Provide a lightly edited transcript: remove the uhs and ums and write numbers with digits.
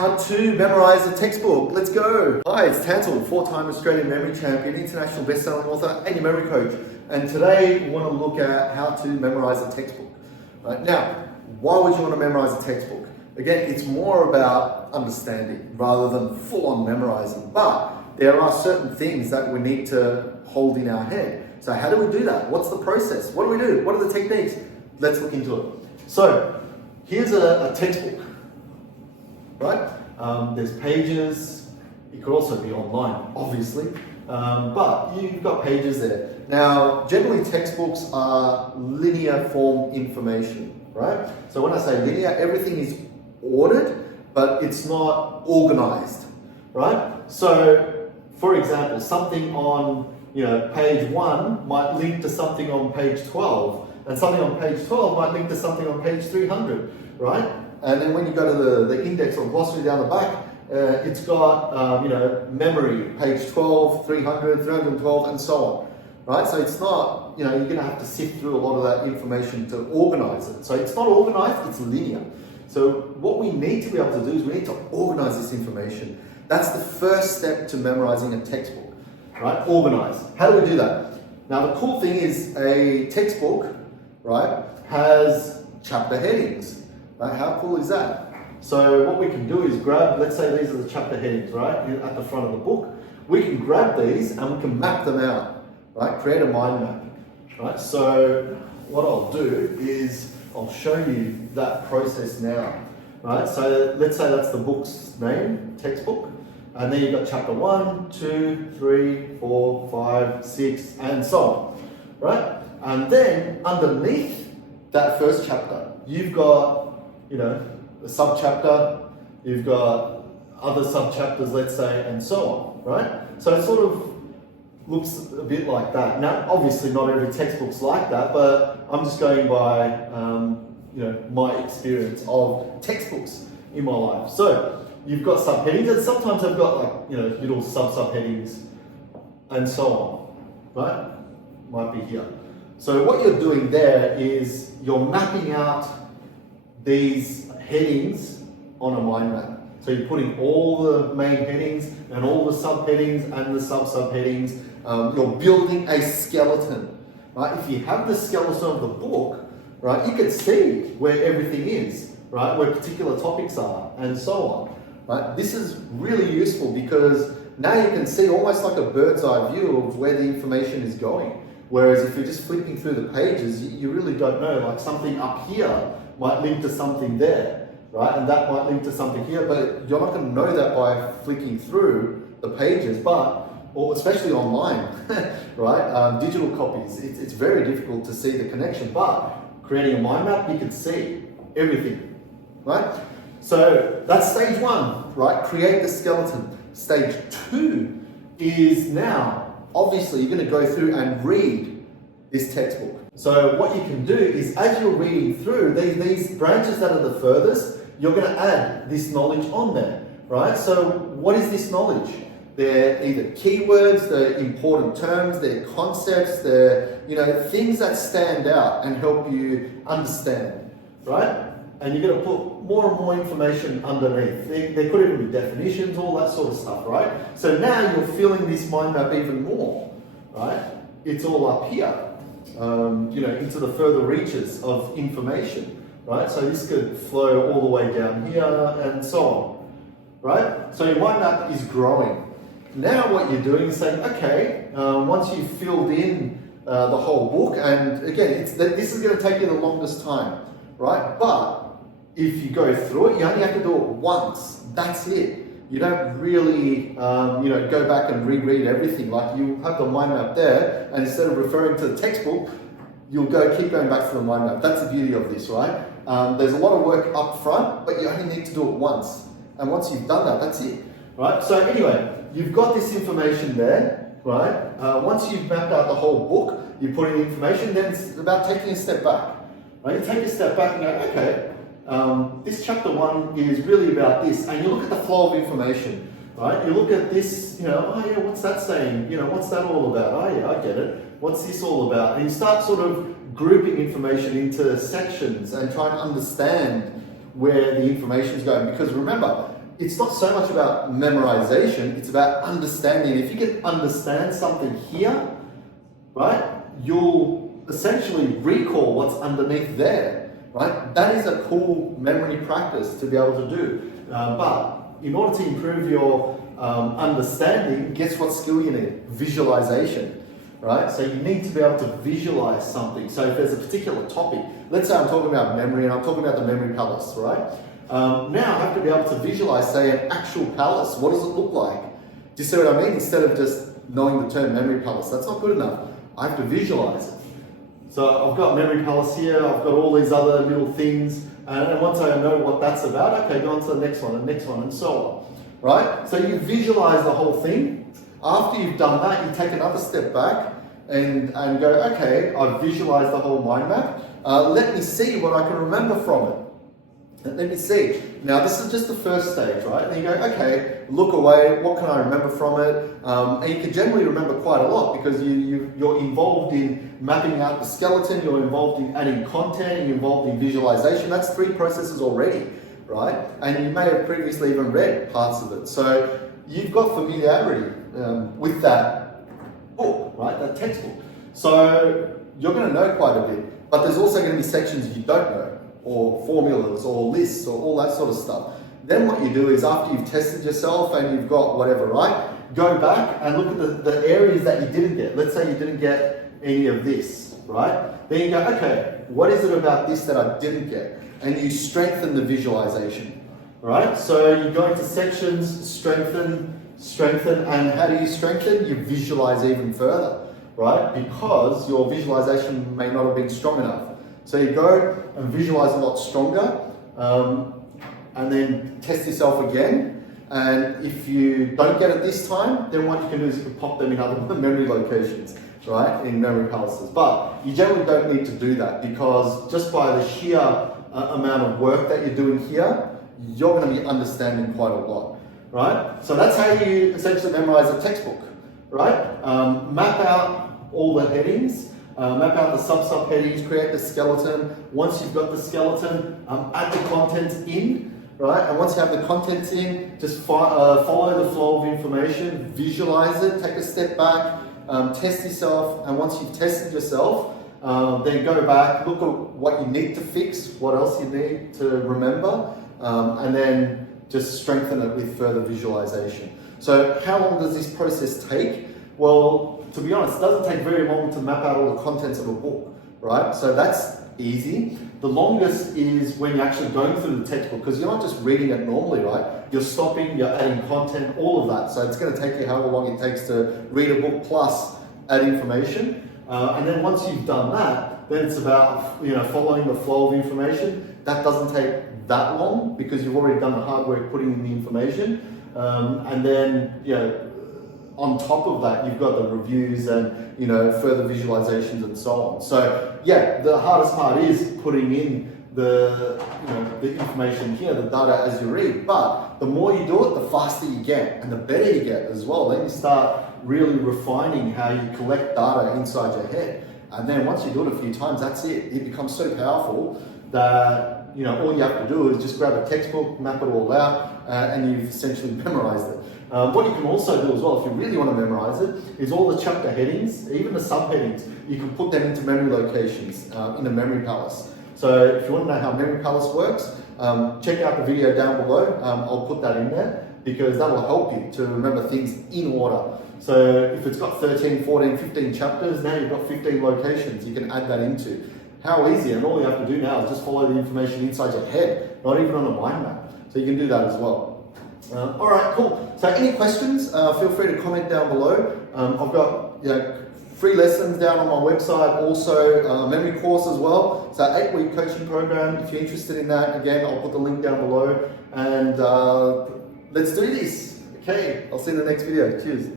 how to memorize a textbook. Let's go. Hi, it's Tansel, four-time Australian memory champion, international best-selling author, and your memory coach. And today we want to look at how to memorize a textbook. Right now, why would you want to memorize a textbook? Again, it's more about understanding rather than full-on memorizing. But there are certain things that we need to hold in our head. So how do we do that? What's the process? What do we do? What are the techniques? Let's look into it. So here's a textbook, right? There's pages. It could also be online, obviously. But you've got pages there. Now, generally textbooks are linear form information, right? So when I say linear, everything is ordered, but it's not organized, right? So, for example, something on page 1 might link to something on page 12, and something on page 12 might link to something on page 300, right? And then when you go to the index or glossary down the back, it's got, memory, page 12, 300, 312, and so on, right? So it's not, you're going to have to sift through a lot of that information to organize it. So it's not organized, it's linear. So what we need to be able to do is we need to organize this information. That's the first step to memorizing a textbook, right? Organize. How do we do that? Now the cool thing is a textbook, right, has chapter headings, right? How cool is that? So what we can do is grab, let's say these are the chapter headings, right, at the front of the book. We can grab these and we can map them out, right? Create a mind map, right? So what I'll do is I'll show you that process now, right? So let's say that's the book's name, textbook, and then you've got chapter 1, 2, 3, 4, 5, 6, and so on, right? And then underneath that first chapter, you've got, a sub-chapter, you've got other sub-chapters, let's say, and so on, right? So it sort of looks a bit like that. Now, obviously not every textbook's like that, but I'm just going by, my experience of textbooks in my life. So you've got subheadings, and sometimes I've got little sub-subheadings and so on, right? Might be here. So what you're doing there is you're mapping out these headings on a mind map. So you're putting all the main headings and all the subheadings and the sub-subheadings. You're building a skeleton, right? If you have the skeleton of the book, right, you can see where everything is, right? Where particular topics are and so on, right? This is really useful because now you can see almost like a bird's eye view of where the information is going. Whereas if you're just flipping through the pages, you really don't know, like something up here might link to something there, right? And that might link to something here, but you're not going to know that by flicking through the pages, or especially online, right? Digital copies, it's very difficult to see the connection, but creating a mind map, you can see everything, right? So that's stage 1, right? Create the skeleton. Stage 2 is now, obviously, you're going to go through and read this textbook. So what you can do is, as you're reading through these branches that are the furthest, you're going to add this knowledge on there, right? So what is this knowledge? They're either keywords, they're important terms, they're concepts, they're things that stand out and help you understand, right? And you're going to put more and more information underneath. There could even be definitions, all that sort of stuff, right? So now you're filling this mind map even more, right? It's all up here, into the further reaches of information, right? So this could flow all the way down here and so on, right? So your mind map is growing. Now what you're doing is saying, okay, once you've filled in the whole book, and again, this is going to take you the longest time, right? But if you go through it, you only have to do it once. That's it. You don't really, go back and reread everything. Like you have the mind map there, and instead of referring to the textbook, you'll keep going back to the mind map. That's the beauty of this, right? There's a lot of work up front, but you only need to do it once. And once you've done that, that's it, right? So anyway, you've got this information there, right? Once you've mapped out the whole book, you put in information, then it's about taking a step back, right? You take a step back and go, okay, this chapter 1 is really about this, and you look at the flow of information, right? You look at this, oh yeah, what's that saying? What's that all about? Oh yeah, I get it. What's this all about? And you start sort of grouping information into sections and trying to understand where the information is going. Because remember, it's not so much about memorization, it's about understanding. If you can understand something here, right, you'll essentially recall what's underneath there, right? That is a cool memory practice to be able to do. But in order to improve your understanding, guess what skill you need? Visualization, right? So you need to be able to visualize something. So if there's a particular topic, let's say I'm talking about memory and I'm talking about the memory palace, right? Now I have to be able to visualize, say, an actual palace. What does it look like? Do you see what I mean? Instead of just knowing the term memory palace, that's not good enough. I have to visualize it. So I've got memory palace here, I've got all these other little things, and once I know what that's about, okay, go on to the next one, and next one, and so on, right? So you visualize the whole thing. After you've done that, you take another step back and go, okay, I've visualized the whole mind map. Let me see what I can remember from it. Let me see. Now, this is just the first stage, right? And you go, okay, look away, what can I remember from it? And you can generally remember quite a lot because you're involved in mapping out the skeleton, you're involved in adding content, you're involved in visualization. That's 3 processes already, right? And you may have previously even read parts of it. So you've got familiarity with that book, right? That textbook. So you're going to know quite a bit, but there's also going to be sections you don't know, or formulas or lists or all that sort of stuff. Then what you do is, after you've tested yourself and you've got whatever right, go back and look at the areas that you didn't get. Let's say you didn't get any of this, right? Then you go, okay, what is it about this that I didn't get? And you strengthen the visualization, right? So you go into sections, strengthen, and how do you strengthen? You visualize even further, right? Because your visualization may not have been strong enough. So you go and visualize a lot stronger, and then test yourself again. And if you don't get it this time, then what you can do is you can pop them in other memory locations, right, in memory palaces. But you generally don't need to do that, because just by the sheer amount of work that you're doing here, you're going to be understanding quite a lot, right? So that's how you essentially memorize a textbook, right? Map out all the headings. Map out the sub-headings, create the skeleton. Once you've got the skeleton, add the contents in, right? And once you have the contents in, just follow the flow of information, visualize it, take a step back, test yourself, and once you've tested yourself, then go back, look at what you need to fix, what else you need to remember, and then just strengthen it with further visualization. So how long does this process take? Well, to be honest, it doesn't take very long to map out all the contents of a book, right? So that's easy. The longest is when you're actually going through the textbook, because you're not just reading it normally, right? You're stopping, you're adding content, all of that. So it's going to take you however long it takes to read a book plus add information. And then once you've done that, then it's about following the flow of information. That doesn't take that long because you've already done the hard work putting in the information. And then on top of that, you've got the reviews and further visualizations and so on. So yeah, the hardest part is putting in the information here, the data as you read. But the more you do it, the faster you get and the better you get as well. Then you start really refining how you collect data inside your head. And then once you do it a few times, that's it. It becomes so powerful that all you have to do is just grab a textbook, map it all out, and you've essentially memorized it. What you can also do as well, if you really want to memorize it, is all the chapter headings, even the subheadings, you can put them into memory locations in the memory palace. So if you want to know how memory palace works, check out the video down below. I'll put that in there because that will help you to remember things in order. So if it's got 13, 14, 15 chapters, now you've got 15 locations you can add that into. How easy, and all you have to do now is just follow the information inside your head, not even on a mind map. So you can do that as well. All right, cool. So any questions, feel free to comment down below. I've got free lessons down on my website, also a memory course as well. It's an 8-week coaching program. If you're interested in that, again, I'll put the link down below. And let's do this. Okay, I'll see you in the next video. Cheers.